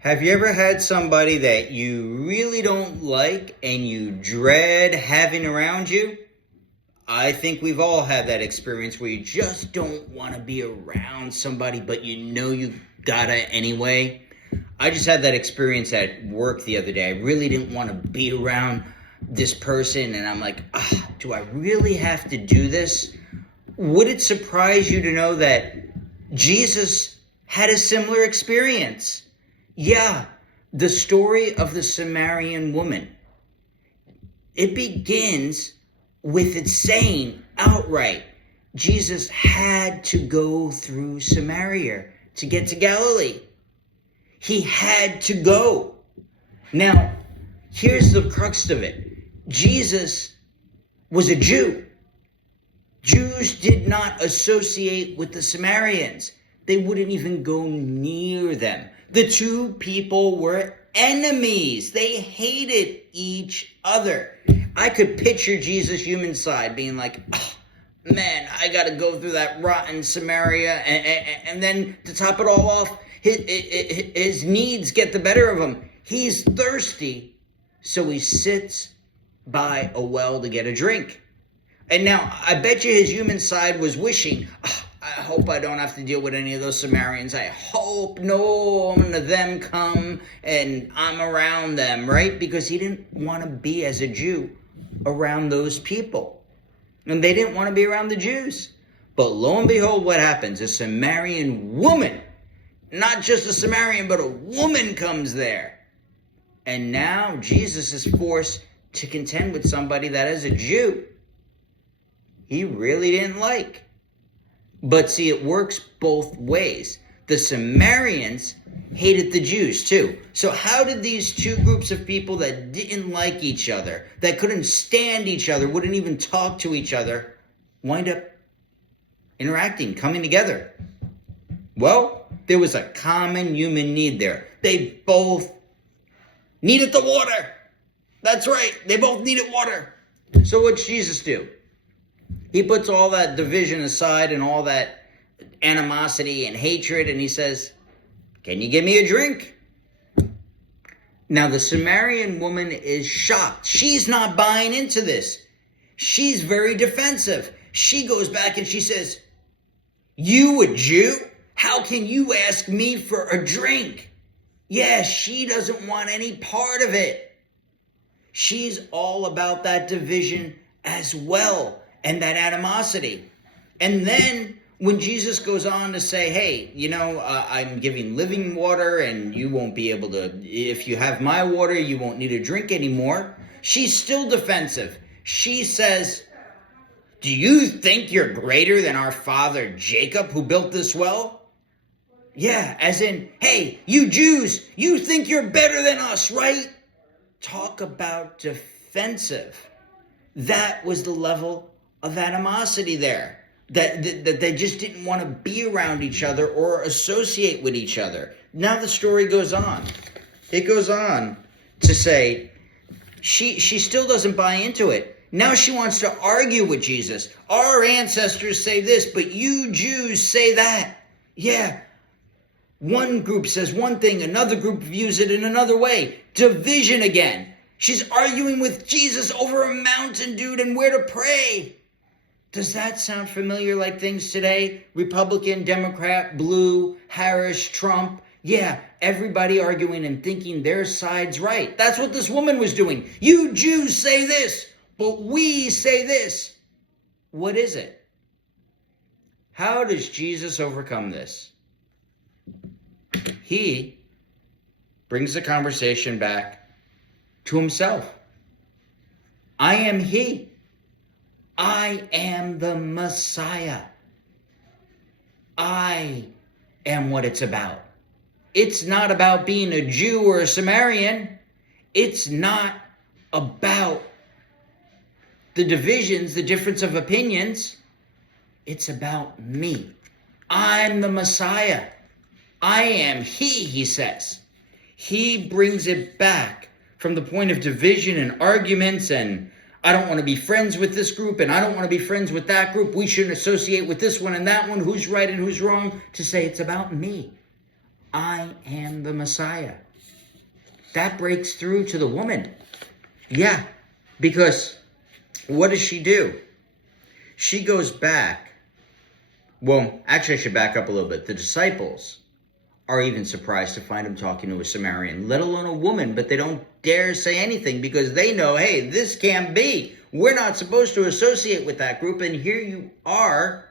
Have you ever had somebody that you really don't like and you dread having around you? I think we've all had that experience where you just don't want to be around somebody, but you know you gotta anyway. I just had that experience at work the other day. I really didn't want to be around this person, and I'm like, do I really have to do this? Would it surprise you to know that Jesus had a similar experience? Yeah, the story of the Samaritan woman. It begins with it saying outright, Jesus had to go through Samaria to get to Galilee. He had to go. Now, here's the crux of it. Jesus was a Jew. Jews did not associate with the Samaritans. They wouldn't even go near them. The two people were enemies. They hated each other. I could picture Jesus' human side being like, man, I got to go through that rotten Samaria. And then to top it all off, his needs get the better of him. He's thirsty, so he sits by a well to get a drink. And now, I bet you his human side was wishing, I hope I don't have to deal with any of those Samaritans. I hope none of them come and I'm around them, right? Because he didn't want to be, as a Jew, around those people. And they didn't want to be around the Jews. But lo and behold, what happens? A Samaritan woman, not just a Samaritan, but a woman comes there. And now Jesus is forced to contend with somebody that, as a Jew, he really didn't like. But see, it works both ways. The Samaritans hated the Jews too. So how did these two groups of people that didn't like each other, that couldn't stand each other, wouldn't even talk to each other, wind up interacting, coming together? Well, there was a common human need there. They both needed the water. That's right. They both needed water. So what's Jesus do? He puts all that division aside and all that animosity and hatred, and he says, can you give me a drink? Now, the Samaritan woman is shocked. She's not buying into this. She's very defensive. She goes back and she says, you a Jew? How can you ask me for a drink? Yeah, she doesn't want any part of it. She's all about that division as well. And that animosity. And then when Jesus goes on to say, hey, I'm giving living water and you won't be able to, if you have my water, you won't need a drink anymore. She's still defensive. She says, do you think you're greater than our father Jacob who built this well? Yeah, as in, hey, you Jews, you think you're better than us, right? Talk about defensive. That was the level of animosity there, that they just didn't want to be around each other or associate with each other. Now the story goes on. It goes on to say she still doesn't buy into it. Now she wants to argue with Jesus. Our ancestors say this, but you Jews say that. Yeah, one group says one thing, another group views it in another way. Division again. She's arguing with Jesus over a mountain, dude, and where to pray. Does that sound familiar like things today? Republican, Democrat, blue, Harris, Trump. Yeah, everybody arguing and thinking their side's right. That's what this woman was doing. You Jews say this, but we say this. What is it? How does Jesus overcome this? He brings the conversation back to himself. I am he. I am the Messiah. I am what it's about. It's not about being a Jew or a Samaritan. It's not about the divisions, the difference of opinions. It's about me. I'm the Messiah. I am he says. He brings it back from the point of division and arguments and I don't want to be friends with this group and I don't want to be friends with that group. We shouldn't associate with this one and that one. Who's right and who's wrong? To say it's about me. I am the Messiah. that breaks through to the woman. Yeah, because what does she do? She goes back. Well, actually, I should back up a little bit. The disciples are even surprised to find him talking to a Samaritan, let alone a woman, but they don't dare say anything because they know, hey, this can't be. We're not supposed to associate with that group, and here you are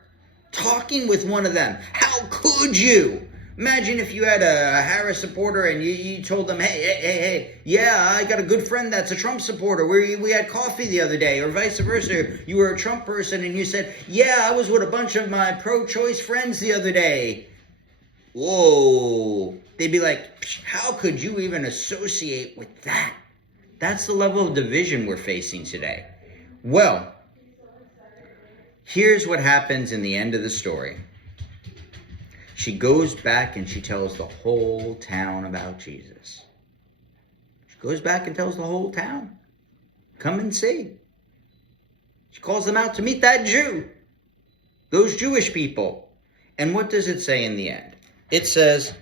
talking with one of them. How could you? Imagine if you had a Harris supporter and you told them, hey, yeah, I got a good friend that's a Trump supporter. We had coffee the other day, or vice versa. You were a Trump person and you said, yeah, I was with a bunch of my pro-choice friends the other day. Whoa. They'd be like, how could you even associate with that? That's the level of division we're facing today. Well, here's what happens in the end of the story. She goes back and she tells the whole town about Jesus. She goes back and tells the whole town, come and see. She calls them out to meet that Jew, those Jewish people. And what does it say in the end? It says,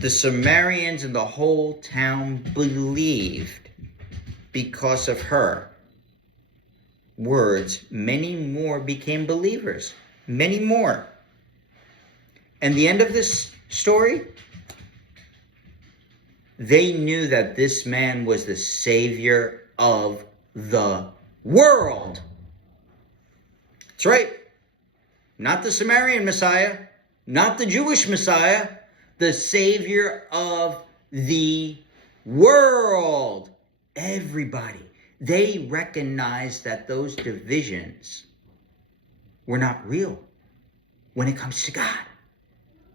the Samaritans in the whole town believed because of her words. Many more became believers. Many more. And the end of this story, they knew that this man was the Savior of the world. That's right. Not the Samaritan Messiah, not the Jewish Messiah, the Savior of the world. Everybody. They recognized that those divisions were not real when it comes to God.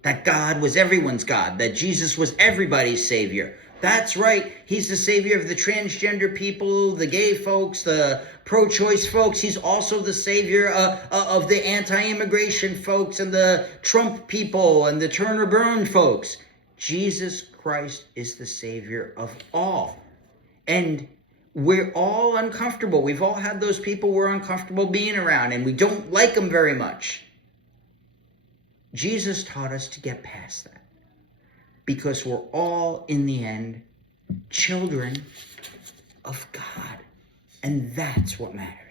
That God was everyone's God, that Jesus was everybody's Savior. That's right. He's the Savior of the transgender people, the gay folks, the pro-choice folks. He's also the Savior of the anti-immigration folks and the Trump people and the Turner Burn folks. Jesus Christ is the Savior of all. And we're all uncomfortable. We've all had those people we're uncomfortable being around, and we don't like them very much. Jesus taught us to get past that because we're all, in the end, children of God. And that's what matters.